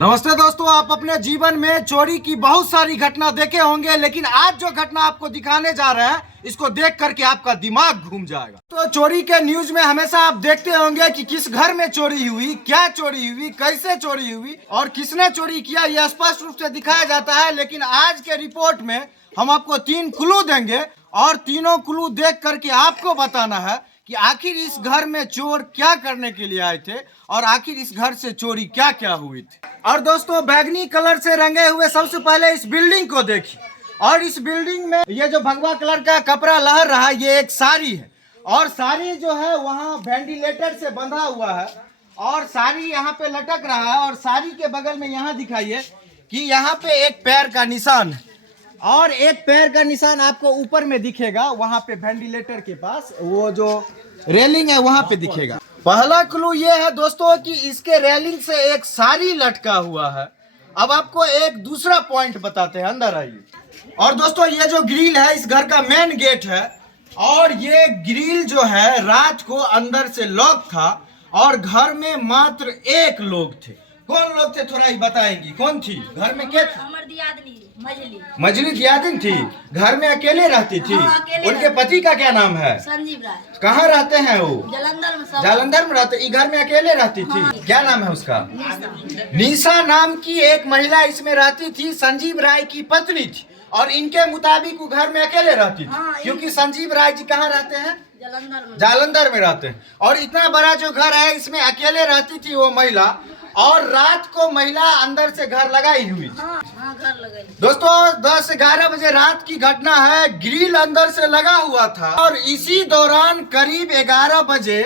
नमस्ते दोस्तों, आप अपने जीवन में चोरी की बहुत सारी घटना देखे होंगे, लेकिन आज जो घटना आपको दिखाने जा रहे हैं इसको देख करके आपका दिमाग घूम जाएगा। तो चोरी के न्यूज में हमेशा आप देखते होंगे कि किस घर में चोरी हुई, क्या चोरी हुई, कैसे चोरी हुई और किसने चोरी किया, यह स्पष्ट रूप से दिखाया जाता है। लेकिन आज के रिपोर्ट में हम आपको 3 क्लू देंगे और तीनों क्लू देख करके आपको बताना है कि आखिर इस घर में चोर क्या करने के लिए आए थे और आखिर इस घर से चोरी क्या क्या हुई थी। और दोस्तों, बैगनी कलर से रंगे हुए सबसे पहले इस बिल्डिंग को देखिए। और इस बिल्डिंग में ये जो भगवा कलर का कपड़ा लहर रहा है, ये एक साड़ी है और साड़ी जो है वहाँ वेंटिलेटर से बंधा हुआ है और साड़ी यहाँ पे लटक रहा है। और साड़ी के बगल में यहाँ दिखाइए कि यहाँ पे एक पैर का निशान है और एक पैर का निशान आपको ऊपर में दिखेगा, वहां पे वेंटिलेटर के पास वो जो रेलिंग है वहां पे दिखेगा। पहला क्लू ये है दोस्तों कि इसके रेलिंग से एक साड़ी लटका हुआ है। अब आपको एक दूसरा पॉइंट बताते हैं, अंदर आइए। और दोस्तों, ये जो ग्रिल है इस घर का मेन गेट है और ये ग्रिल जो है रात को अंदर से लॉक था और घर में मात्र एक लोग थे। कौन लोग थे थोड़ा ही बताएंगी, कौन थी घर में? क्या था? मजली दियादिन थी, घर में अकेले रहती थी। हाँ, अकेले उनके पति का क्या नाम है? संजीव राय। कहाँ रहते हैं वो? जालंधर में रहते। इस घर में अकेले रहती थी। हाँ। क्या नाम है उसका? निशा नाम की एक महिला इसमें रहती थी, संजीव राय की पत्नी थी और इनके मुताबिक वो घर में अकेले रहती थी। हाँ, क्योंकि संजीव राय जी कहाँ रहते हैं? जालंधर में रहते हैं। और इतना बड़ा जो घर है इसमें अकेले रहती थी वो महिला और रात को महिला अंदर से घर लगाई हुई। घर लगाई। दोस्तों, 10-11 बजे रात की घटना है। ग्रिल अंदर से लगा हुआ था और इसी दौरान करीब 11 बजे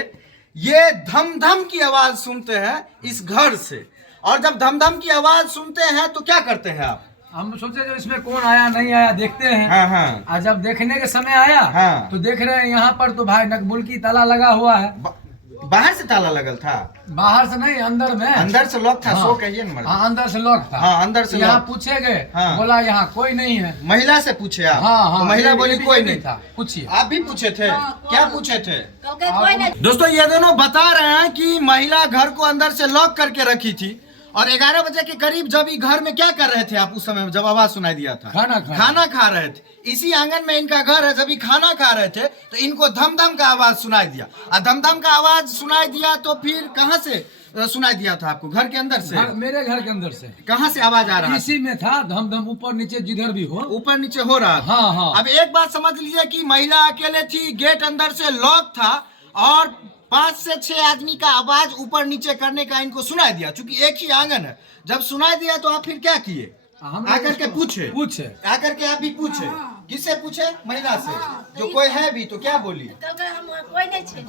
ये धम धम की आवाज सुनते हैं इस घर से। और जब धम धम की आवाज सुनते हैं तो क्या करते हैं आप? हम सोचे जो इसमें कौन आया नहीं आया देखते हैं। हाँ हाँ। और जब देखने के समय आया हाँ। तो देख रहे हैं यहाँ पर तो भाई नकबुल की ताला लगा हुआ है। बाहर से ताला लगल था? बाहर से नहीं, अंदर में। अंदर से लॉक था। हाँ। सो कहिए न। हाँ, अंदर से लॉक था। हाँ, अंदर से यहाँ लॉक। पूछे गए। हाँ। बोला यहाँ कोई नहीं है। महिला से पूछे आप? हाँ हाँ। तो महिला बोली कोई नहीं था। पूछिए। आप भी पूछे थे? हाँ, क्या पूछे थे? कोई नहीं। दोस्तों, ये दोनों बता रहे हैं कि महिला घर को अंदर से लॉक करके रखी थी और 11 बजे के करीब जब ये घर में क्या कर रहे थे आप उस समय जब आवाज सुनाई दिया था? खाना खा रहे थे। इसी आंगन में इनका घर है। जब ये खाना खा रहे थे तो इनको धम धम का आवाज सुनाई दिया और धम धम का आवाज सुनाई दिया तो फिर कहाँ से सुनाई दिया था आपको? घर के अंदर से? मेरे घर के अंदर से। कहाँ से आवाज आ रहा? इसी में था, धम धम ऊपर नीचे जिधर भी हो, ऊपर नीचे हो रहा। हाँ हाँ। अब एक बात समझ लीजिए कि महिला अकेले थी, गेट अंदर से लॉक था और 5 से 6 आदमी का आवाज ऊपर नीचे करने का इनको सुनाई दिया। चूंकि एक ही आंगन है, जब सुनाई दिया तो आप फिर क्या किए? आकर के पूछे आकर के आप भी पूछे। किससे पूछे? महिला से। जो कोई है भी तो क्या बोली?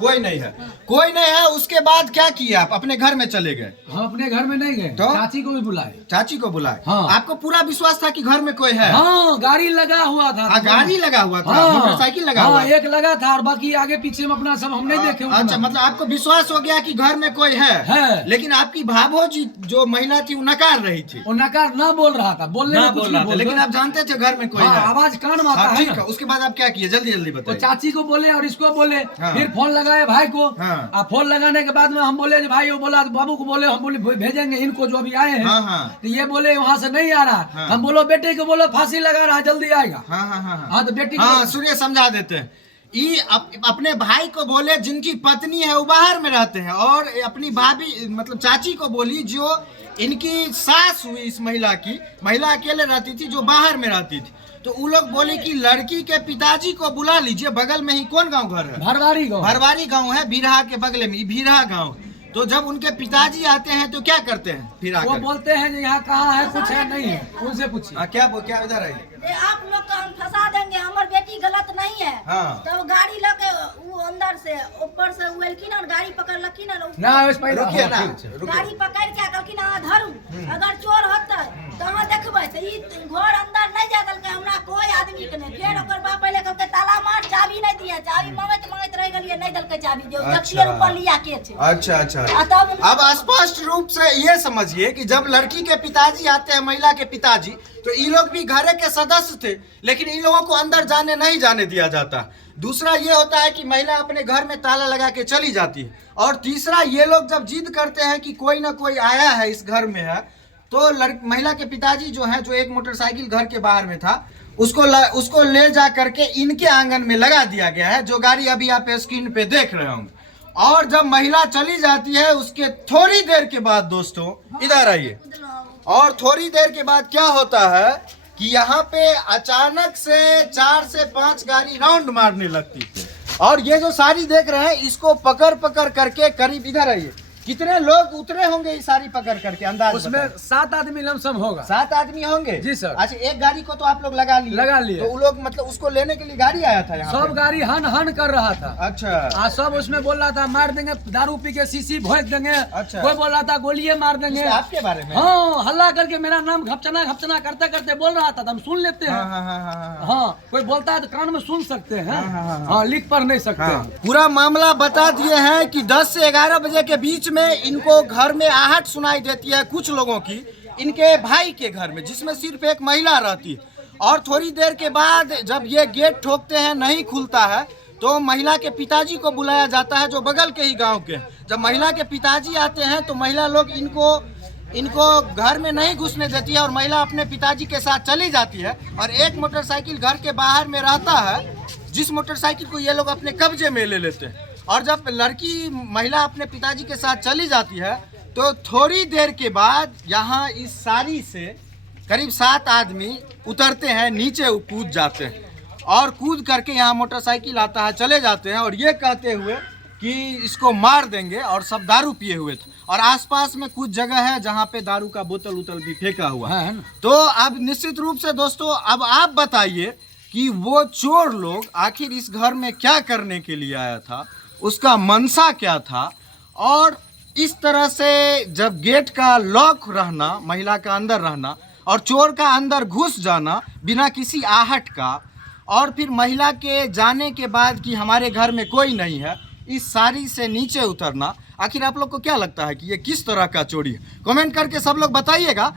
कोई नहीं है। कोई नहीं है। उसके बाद क्या किया आप? अपने घर में चले गए? हम अपने घर में नहीं गए तो चाची को भी बुलाए। चाची को बुलाए? हाँ। आपको पूरा विश्वास था कि घर में कोई है? हाँ, गाड़ी लगा हुआ था। गाड़ी लगा हुआ था? हाँ। मोटरसाइकिल लगा हुआ? एक लगा था और बाकी आगे पीछे में अपना सब हम नहीं देखे। अच्छा, मतलब आपको विश्वास हो गया कि घर में कोई है। लेकिन आपकी भाभो जी जो महिला थी वो नकार रही थी। वो नकार ना बोल रहा था, बोलने में कुछ नहीं बोल, लेकिन आप जानते थे घर में कोई है। आवाज कान में आता है। ठीक है। उसके बाद आप क्या किए? जल्दी जल्दी बताइए। तो चाची को बोले और इसको बोले। हाँ। फिर फोन लगाए भाई को। हाँ। फोन लगाने के बाद में हम बोले भाई, वो बोला बाबू को बोले, हम बोले भेजेंगे इनको जो अभी आए हैं। हाँ हाँ। तो ये बोले वहाँ से नहीं आ रहा। हाँ। हम बोलो बेटे को बोलो फांसी लगा रहा, जल्दी आएगा। हाँ हाँ हाँ। हाँ, तो बेटी हाँ, सुनिए समझा देते हैं। अपने भाई को बोले जिनकी पत्नी है वो बाहर में रहते हैं और अपनी भाभी मतलब चाची को बोली जो इनकी सास हुई इस महिला की। महिला अकेले रहती थी जो बाहर में रहती थी। तो वो लोग बोले कि लड़की के पिताजी को बुला लीजिए। बगल में ही कौन गांव घर है? भरवारी गांव है, बीरहा के बगल में बीरहा गांव। तो जब उनके पिताजी आते हैं तो क्या करते हैं? फिर वो बोलते हैं यहाँ कहाँ है, कुछ है नहीं है, उनसे पूछिए। क्या इधर है? आप लोग को हम फंसा देंगे, हमारी बेटी गलत नहीं है। हाँ। तो गाड़ी लगे वो अंदर से ऊपर से उलकी ना, गाड़ी पकड़ लकी ना। रुकिए ना। गाड़ी पकड़ के कहलखिन हाँ धरू, अगर चोर होते तो हाँ देखबे। तो ई घर अंदर नहीं जा दलके हमरा कोई आदमी के नहीं। फिर ओकर बाप पहले कहलके ताला मार, चाबी नहीं दिया। चाबी मांगत रह गेलिए, नहीं दलके चाबी। जो दक्षिण ऊपर लिया के छे। अच्छा। अब स्पष्ट रूप से ये समझिए कि जब लड़की के पिताजी आते हैं, महिला के पिताजी, तो ये लोग भी घर के सदस्य थे, लेकिन इन लोगों को अंदर नहीं जाने दिया जाता। दूसरा ये होता है कि महिला अपने घर में ताला लगा के चली जाती है। और तीसरा, ये लोग जब जिद करते हैं कि कोई ना कोई आया है इस घर में है, तो महिला के पिताजी जो है, जो एक मोटरसाइकिल घर के बाहर में था, उसको ले जा करके इनके आंगन में लगा दिया गया है, जो गाड़ी अभी आप स्क्रीन पे देख रहे होंगे। और जब महिला चली जाती है उसके थोड़ी देर के बाद दोस्तों, इधर आइए, और थोड़ी देर के बाद क्या होता है कि यहाँ पे अचानक से 4 से 5 गाड़ी राउंड मारने लगती थी। और ये जो साड़ी देख रहे हैं, इसको पकड़ करके करीब, इधर आइए, कितने लोग उतरे होंगे इस साड़ी पकड़ करके, अंदाज उसमें 7 आदमी लमसम होगा। 7 आदमी होंगे जी सर। अच्छा, एक गाड़ी को तो आप लोग लगा लिए तो वो लोग मतलब उसको लेने के लिए गाड़ी आया था यहाँ सब पे? गाड़ी हन कर रहा था। अच्छा, सब उसमें बोल रहा था मार देंगे, दारू पी के शीशी भोंक देंगे। अच्छा। कोई बोल रहा था गोलियां मार देंगे। आपके बारे में? हाँ, हल्ला करके मेरा नाम घपचना करते बोल रहा था, तो हम सुन लेते हैं। हाँ, कोई बोलता है तो कान में सुन सकते हैं। हाँ, लिख पढ़ नहीं सकते। पूरा मामला बता दिए हैं कि 10 से 11 बजे के बीच में इनको घर में आहट सुनाई देती है कुछ लोगों की, इनके भाई के घर में, जिसमें सिर्फ एक महिला रहती है। और थोड़ी देर के बाद जब ये गेट ठोकते हैं, नहीं खुलता है, तो महिला के पिताजी को बुलाया जाता है, जो बगल के ही गांव के। जब महिला के पिताजी आते हैं तो महिला लोग इनको घर में नहीं घुसने देती है और महिला अपने पिताजी के साथ चली जाती है। और एक मोटरसाइकिल घर के बाहर में रहता है, जिस मोटरसाइकिल को ये लोग अपने कब्जे में ले लेते हैं। और जब महिला अपने पिताजी के साथ चली जाती है तो थोड़ी देर के बाद यहाँ इस साड़ी से करीब 7 आदमी उतरते हैं, नीचे कूद जाते हैं, और कूद करके यहाँ मोटरसाइकिल आता है, चले जाते हैं, और ये कहते हुए कि इसको मार देंगे। और सब दारू पिए हुए थे, और आसपास में कुछ जगह है जहाँ पे दारू का बोतल भी फेंका हुआ है। तो अब निश्चित रूप से दोस्तों, अब आप बताइए कि वो चोर लोग आखिर इस घर में क्या करने के लिए आया था, उसका मंशा क्या था। और इस तरह से जब गेट का लॉक रहना, महिला का अंदर रहना, और चोर का अंदर घुस जाना बिना किसी आहट का, और फिर महिला के जाने के बाद कि हमारे घर में कोई नहीं है, इस साड़ी से नीचे उतरना, आखिर आप लोग को क्या लगता है कि ये किस तरह का चोरी है? कमेंट करके सब लोग बताइएगा।